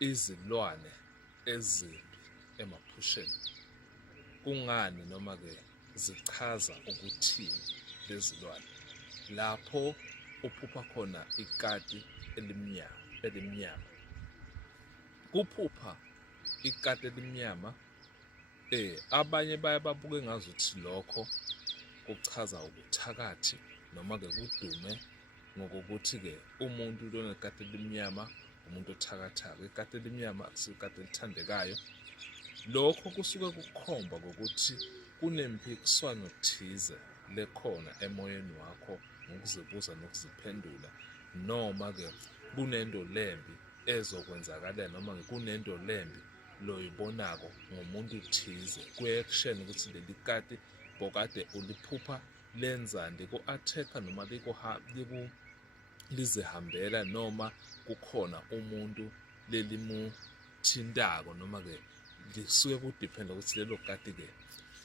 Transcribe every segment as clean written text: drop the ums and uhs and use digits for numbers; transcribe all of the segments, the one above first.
izilwane ezimbi emaphusheni. Kungani noma-ke zichaza ukuthini lezi zilwane? Lapho uphupha khona ikati elimnyama. Kuphupha ikati elimnyama, abanye baye babuke ngazuthi lokho kuchaza ubuthakathi noma-ke kudume ngokuthi-ke umuntu lonekati elimnyama umuntu othakathaka. Ikati elimnyama akusikati elithandekayo. Lokho kusuke kukhomba ngokuthi kunempikiswano thize lekhona emoyeni wakho ngokuzibuza nokuziphendula, noma-ke kunento lembi ezokwenzakala, noma-ke kunento lembi loyibonako ngomuntu thize. Kuye kushene ukuthi leli kati bokade uliphupha lenzani, liku-attack-a noma lizihambela, noma kukhona umuntu lelimuthintako, noma-ke lisuke kudiphenda ukuthi lelo kati-ke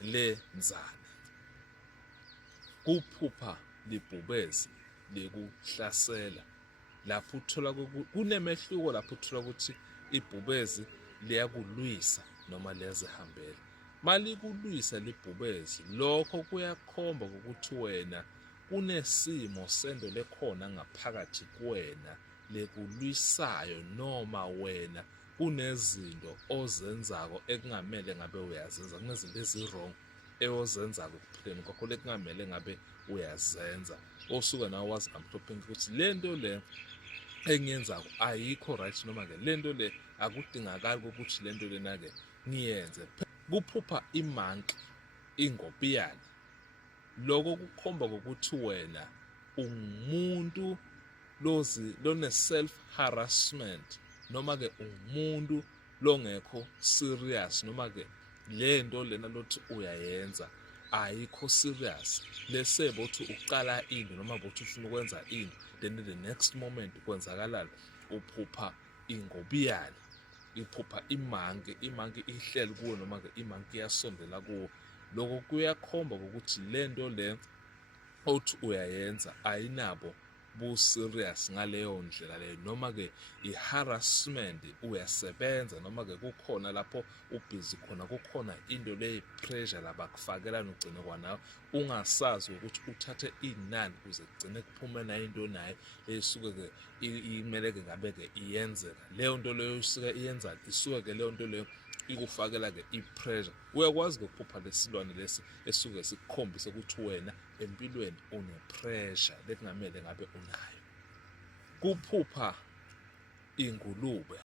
lenzani. Kuphupha libhubezi likuhlasela, lapho uthola kunemehluko, lapho uthola ukuthi ibhubezi liyakulwisa noma liyazihambela. Malikulwisa libhubezi, lokho kuyakhomba ukuthi wena kunesimo sento lekhona ngaphakathi kuwena lekulwisayo, noma wena kunezinto ozenzako ekungamele ngabe uyazenza, kunezinto ezi-wrong eyozenzako ekuphileni kwakho lekungamele ngabe uyazenza, osuke nawe wazi amhlophe ukuthi lento le engiyenzako ayikho right, noma-ke lento le akudingakali ukuthi lento lena-ke ngiyenze. Kuphupha imanki, ingobiyane, lokho kukhomba ngokuthi wena umuntu lone-self-harassment, noma-ke umuntu longekho serious, noma-ke lento lena lothi uyayenza ayikho serious. Lese bothi uqala into noma bothi ufuna ukwenza into, then the next moment kwenzakalala uphupha ingobiyane, iphupha imanki ihleli kuwe, noma-ke imanki iyasondela kuwo. Lokho kuyakhomba ukuthi lento le othi uyayenza ayinabo bu-serious ngaleyo ndlela leyo, noma-ke i-harassment, uyasebenza, noma-ke kukhona lapho ubhizi khona, kukhona into leyi-pressure labakufakela nogcine kwanawe ungasazi ukuthi uthathe inani ukuze kugcine kuphume nayo into nayo esuke-ke imele-ke ngabe-ke iyenzeka. Leyo nto leyo isuke iyenzani? Isuke-ke leyo nto leyo ikufakela-ke i-pressure. Uyakwazi-ke ukuphupha lesilwane lesi esuke sikukhombise ukuthi wena empilweni une-pressure lekungamele ngabe unayo. Kuphupha ingulube.